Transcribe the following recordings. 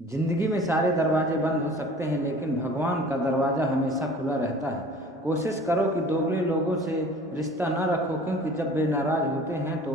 जिंदगी में सारे दरवाजे बंद हो सकते हैं, लेकिन भगवान का दरवाज़ा हमेशा खुला रहता है। कोशिश करो कि दोगले लोगों से रिश्ता ना रखो, क्योंकि जब वे नाराज़ होते हैं तो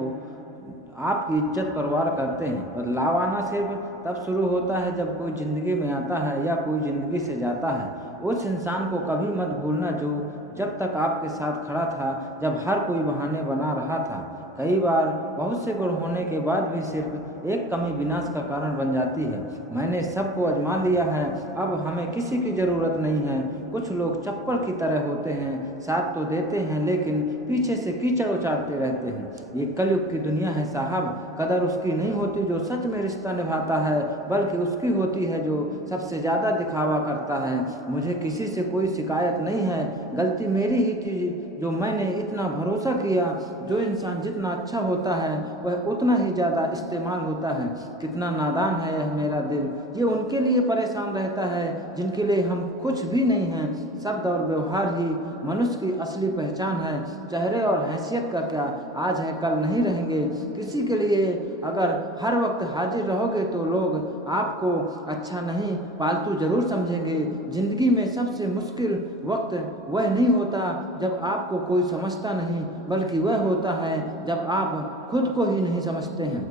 आपकी इज्जत परवार करते हैं। बदलाव आना सिर्फ तब शुरू होता है जब कोई ज़िंदगी में आता है या कोई ज़िंदगी से जाता है। उस इंसान को कभी मत भूलना जो जब तक आपके साथ खड़ा था, जब हर कोई बहाने बना रहा था। कई बार बहुत से गुण होने के बाद भी सिर्फ एक कमी विनाश का कारण बन जाती है। मैंने सबको आजमा लिया है, अब हमें किसी की ज़रूरत नहीं है। कुछ लोग चप्पल की तरह होते हैं, साथ तो देते हैं लेकिन पीछे से कीचड़ उचाटते रहते हैं। ये कलयुग की दुनिया है साहब। कदर उसकी नहीं होती जो सच में रिश्ता निभाता है, बल्कि उसकी होती है जो सबसे ज़्यादा दिखावा करता है। मुझे किसी से कोई शिकायत नहीं है, गलती मेरी ही थी जो मैंने इतना भरोसा किया। जो इंसान जितना अच्छा होता है वह उतना ही ज़्यादा इस्तेमाल होता है। कितना नादान है यह मेरा दिल, ये उनके लिए परेशान रहता है जिनके लिए हम कुछ भी नहीं हैं। शब्द और व्यवहार ही मनुष्य की असली पहचान है। चेहरे और हैसियत का क्या, आज है कल नहीं रहेंगे। किसी के लिए अगर हर वक्त हाजिर रहोगे तो लोग आपको अच्छा नहीं पालतू जरूर समझेंगे। जिंदगी में सबसे मुश्किल वक्त वह नहीं होता जब आपको कोई समझता नहीं, बल्कि वह होता है जब आप खुद को ही नहीं समझते हैं।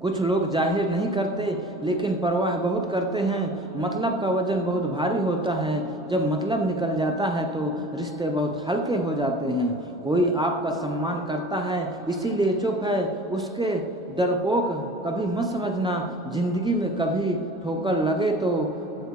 कुछ लोग जाहिर नहीं करते लेकिन परवाह बहुत करते हैं। मतलब का वजन बहुत भारी होता है, जब मतलब निकल जाता है तो रिश्ते बहुत हल्के हो जाते हैं। कोई आपका सम्मान करता है इसीलिए चुप है, उसके डरपोक कभी मत समझना। जिंदगी में कभी ठोकर लगे तो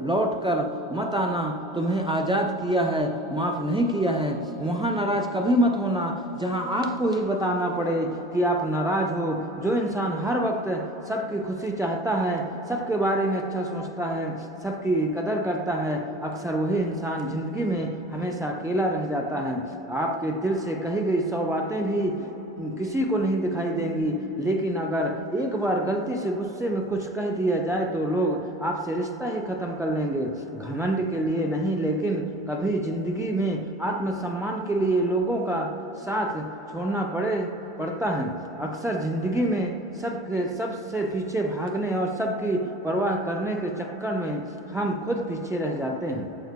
लौट कर मत आना। तुम्हें आज़ाद किया है, माफ़ नहीं किया है। वहाँ नाराज़ कभी मत होना जहाँ आपको ही बताना पड़े कि आप नाराज़ हो। जो इंसान हर वक्त सबकी खुशी चाहता है, सबके बारे में अच्छा सोचता है, सबकी कदर करता है, अक्सर वही इंसान ज़िंदगी में हमेशा अकेला रह जाता है। आपके दिल से कही गई 100 बातें भी किसी को नहीं दिखाई देंगी, लेकिन अगर एक बार गलती से गुस्से में कुछ कह दिया जाए तो लोग आपसे रिश्ता ही ख़त्म कर लेंगे। घमंड के लिए नहीं, लेकिन कभी ज़िंदगी में आत्मसम्मान के लिए लोगों का साथ छोड़ना पड़ता है। अक्सर ज़िंदगी में सबसे पीछे भागने और सबकी परवाह करने के चक्कर में हम खुद पीछे रह जाते हैं।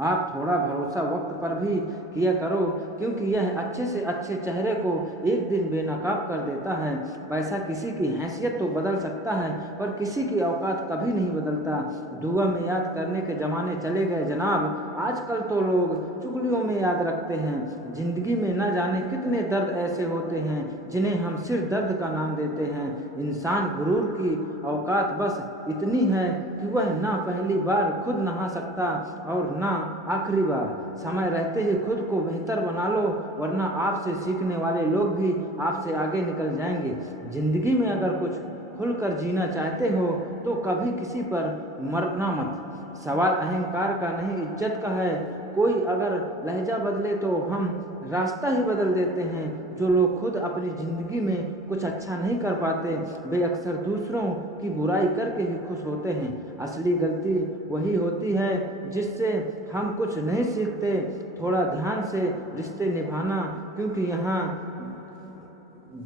आप थोड़ा भरोसा वक्त पर भी किया करो, क्योंकि यह अच्छे से अच्छे चेहरे को एक दिन बेनकाब कर देता है। पैसा किसी की हैसियत तो बदल सकता है, पर किसी की औकात कभी नहीं बदलता। दुआ में याद करने के ज़माने चले गए जनाब, आजकल तो लोग चुगलियों में याद रखते हैं। ज़िंदगी में न जाने कितने दर्द ऐसे होते हैं जिन्हें हम सिर्फ दर्द का नाम देते हैं। इंसान गुरूर की औकात बस इतनी है कि वह ना पहली बार खुद नहा सकता और ना आखिरी बार। समय रहते ही खुद को बेहतर बना लो, वरना आपसे सीखने वाले लोग भी आपसे आगे निकल जाएंगे। ज़िंदगी में अगर कुछ खुलकर जीना चाहते हो तो कभी किसी पर मरना मत। सवाल अहंकार का नहीं, इज्जत का है। कोई अगर लहजा बदले तो हम रास्ता ही बदल देते हैं। जो लोग खुद अपनी ज़िंदगी में कुछ अच्छा नहीं कर पाते, वे अक्सर दूसरों की बुराई करके ही खुश होते हैं। असली गलती वही होती है जिससे हम कुछ नहीं सीखते। थोड़ा ध्यान से रिश्ते निभाना, क्योंकि यहाँ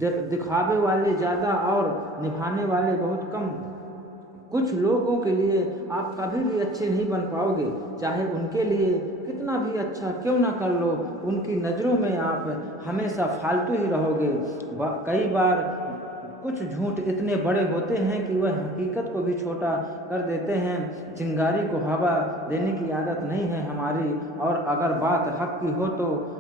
दिखावे वाले ज़्यादा और निभाने वाले बहुत कम। कुछ लोगों के लिए आप कभी भी अच्छे नहीं बन पाओगे, चाहे उनके लिए कितना भी अच्छा क्यों ना कर लो, उनकी नज़रों में आप हमेशा फालतू ही रहोगे। कई बार कुछ झूठ इतने बड़े होते हैं कि वह हकीकत को भी छोटा कर देते हैं। चिंगारी को हवा देने की आदत नहीं है हमारी, और अगर बात हक की हो तो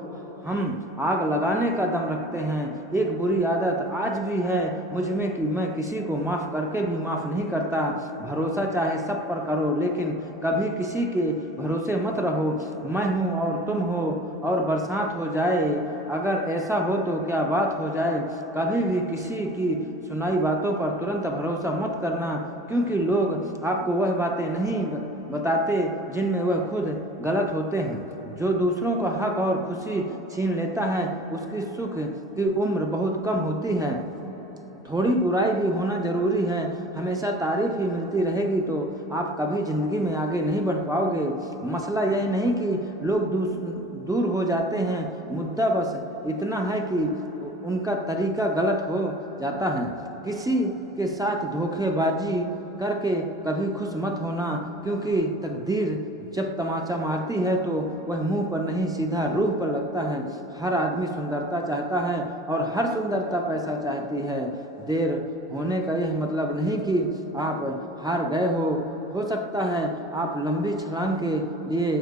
हम आग लगाने का दम रखते हैं। एक बुरी आदत आज भी है मुझ में कि मैं किसी को माफ़ करके भी माफ़ नहीं करता। भरोसा चाहे सब पर करो, लेकिन कभी किसी के भरोसे मत रहो। मैं हूँ और तुम हो और बरसात हो जाए, अगर ऐसा हो तो क्या बात हो जाए। कभी भी किसी की सुनाई बातों पर तुरंत भरोसा मत करना, क्योंकि लोग आपको वह बातें नहीं बताते जिनमें वह खुद गलत होते हैं। जो दूसरों का हक और खुशी छीन लेता है उसकी सुख की उम्र बहुत कम होती है। थोड़ी बुराई भी होना ज़रूरी है, हमेशा तारीफ ही मिलती रहेगी तो आप कभी ज़िंदगी में आगे नहीं बढ़ पाओगे। मसला यह नहीं कि लोग दूर हो जाते हैं, मुद्दा बस इतना है कि उनका तरीका गलत हो जाता है। किसी के साथ धोखेबाजी करके कभी खुश मत होना, क्योंकि तकदीर जब तमाचा मारती है तो वह मुंह पर नहीं सीधा रूह पर लगता है। हर आदमी सुंदरता चाहता है और हर सुंदरता पैसा चाहती है। देर होने का यह मतलब नहीं कि आप हार गए हो सकता है आप लंबी छलांग के लिए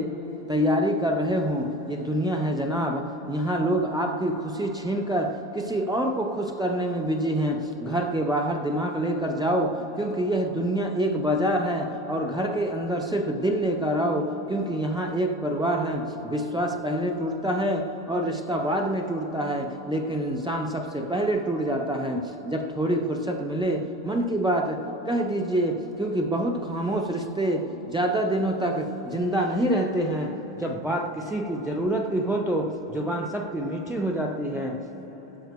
तैयारी कर रहे हों। ये दुनिया है जनाब, यहाँ लोग आपकी खुशी छीनकर किसी और को खुश करने में बिजी हैं। घर के बाहर दिमाग लेकर जाओ, क्योंकि यह दुनिया एक बाजार है, और घर के अंदर सिर्फ दिल लेकर आओ, क्योंकि यहाँ एक परिवार है। विश्वास पहले टूटता है और रिश्ता बाद में टूटता है, लेकिन इंसान सबसे पहले टूट जाता है। जब थोड़ी फुर्सत मिले मन की बात कह दीजिए, क्योंकि बहुत खामोश रिश्ते ज़्यादा दिनों तक जिंदा नहीं रहते हैं। जब बात किसी की ज़रूरत की हो तो जुबान सबकी मीठी हो जाती है।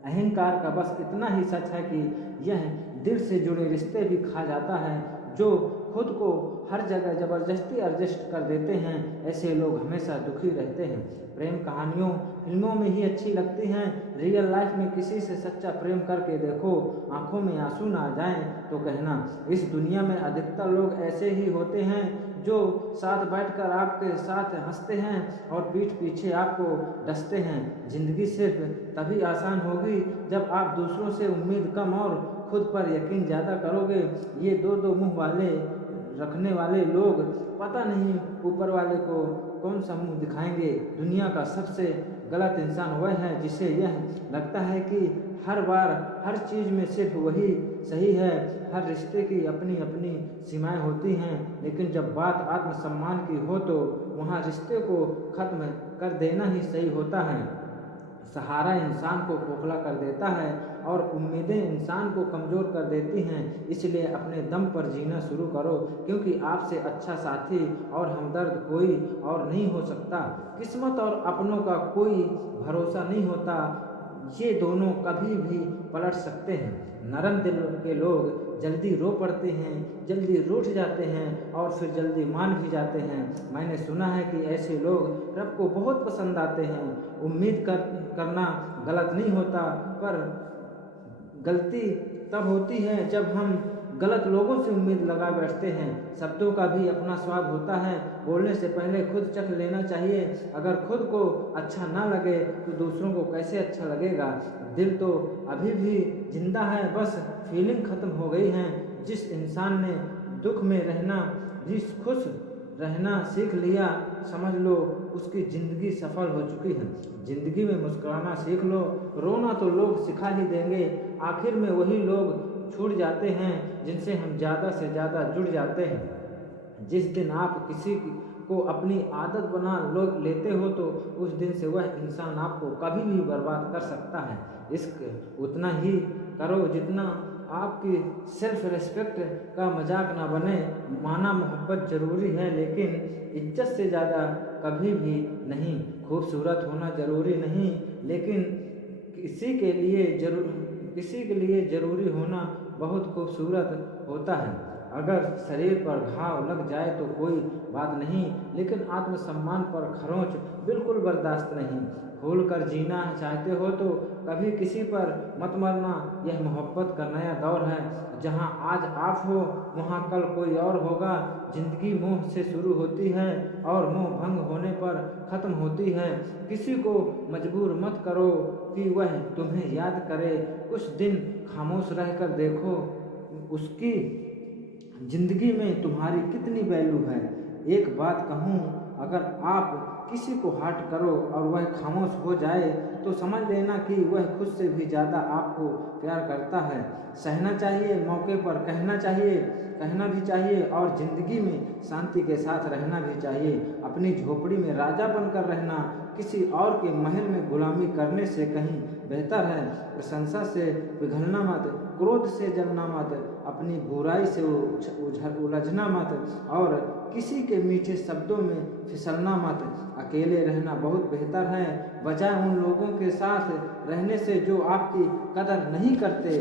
अहंकार का बस इतना ही सच है कि यह दिल से जुड़े रिश्ते भी खा जाता है। जो खुद को हर जगह ज़बरदस्ती एडजस्ट कर देते हैं, ऐसे लोग हमेशा दुखी रहते हैं। प्रेम कहानियों फिल्मों में ही अच्छी लगती हैं। रियल लाइफ में किसी से सच्चा प्रेम करके देखो, आंखों में आंसू ना आ जाएं तो कहना। इस दुनिया में अधिकतर लोग ऐसे ही होते हैं जो साथ बैठकर आपके साथ हंसते हैं और पीठ पीछे आपको डसते हैं। ज़िंदगी सिर्फ तभी आसान होगी जब आप दूसरों से उम्मीद कम और खुद पर यकीन ज़्यादा करोगे। ये दो मुंह वाले रखने वाले लोग पता नहीं ऊपर वाले को कौन सा मुंह दिखाएंगे। दुनिया का सबसे गलत इंसान वह है जिसे यह लगता है कि हर बार हर चीज़ में सिर्फ वही सही है। हर रिश्ते की अपनी अपनी सीमाएं होती हैं, लेकिन जब बात आत्मसम्मान की हो तो वहाँ रिश्ते को ख़त्म कर देना ही सही होता है। सहारा इंसान को खोखला कर देता है और उम्मीदें इंसान को कमज़ोर कर देती हैं। इसलिए अपने दम पर जीना शुरू करो, क्योंकि आपसे अच्छा साथी और हमदर्द कोई और नहीं हो सकता। किस्मत और अपनों का कोई भरोसा नहीं होता, ये दोनों कभी भी पलट सकते हैं। नरम दिल के लोग जल्दी रो पड़ते हैं, जल्दी रूठ जाते हैं और फिर जल्दी मान भी जाते हैं। मैंने सुना है कि ऐसे लोग रब को बहुत पसंद आते हैं। उम्मीद करना गलत नहीं होता, पर गलती तब होती है जब हम गलत लोगों से उम्मीद लगा बैठते हैं। शब्दों का भी अपना स्वाद होता है, बोलने से पहले खुद चख लेना चाहिए। अगर खुद को अच्छा ना लगे तो दूसरों को कैसे अच्छा लगेगा। दिल तो अभी भी जिंदा है, बस फीलिंग ख़त्म हो गई है। जिस इंसान ने दुख में रहना जिस खुश रहना सीख लिया, समझ लो उसकी ज़िंदगी सफल हो चुकी है। ज़िंदगी में मुस्कुराना सीख लो, रोना तो लोग सिखा ही देंगे। आखिर में वही लोग छूट जाते हैं जिनसे हम ज़्यादा से ज़्यादा जुड़ जाते हैं। जिस दिन आप किसी को अपनी आदत बना लेते हो तो उस दिन से वह इंसान आपको कभी भी बर्बाद कर सकता है। इश्क उतना ही करो जितना आपकी सेल्फ रिस्पेक्ट का मजाक ना बने। माना मोहब्बत ज़रूरी है, लेकिन इज्जत से ज़्यादा कभी भी नहीं। खूबसूरत होना ज़रूरी नहीं, लेकिन किसी के लिए ज़रूरी होना बहुत खूबसूरत होता है। अगर शरीर पर घाव लग जाए तो कोई बात नहीं, लेकिन आत्मसम्मान पर खरोंच बिल्कुल बर्दाश्त नहीं। खोल कर जीना चाहते हो तो कभी किसी पर मत मरना। यह मोहब्बत का नया दौर है, जहां आज आप हो वहां कल कोई और होगा। जिंदगी मोह से शुरू होती है और मोह भंग होने पर ख़त्म होती है। किसी को मजबूर मत करो कि वह तुम्हें याद करे। कुछ दिन खामोश रहकर देखो उसकी ज़िंदगी में तुम्हारी कितनी वैल्यू है। एक बात कहूँ, अगर आप किसी को हर्ट करो और वह खामोश हो जाए तो समझ लेना कि वह खुद से भी ज़्यादा आपको प्यार करता है। सहना चाहिए, मौके पर कहना भी चाहिए और ज़िंदगी में शांति के साथ रहना भी चाहिए। अपनी झोपड़ी में राजा बनकर रहना किसी और के महल में गुलामी करने से कहीं बेहतर है। प्रशंसा से पिघलना मत, क्रोध से जलना मत, अपनी बुराई से उलझना मत और किसी के मीठे शब्दों में फिसलना मत। अकेले रहना बहुत बेहतर है, बजाय उन लोगों के साथ रहने से जो आपकी कदर नहीं करते।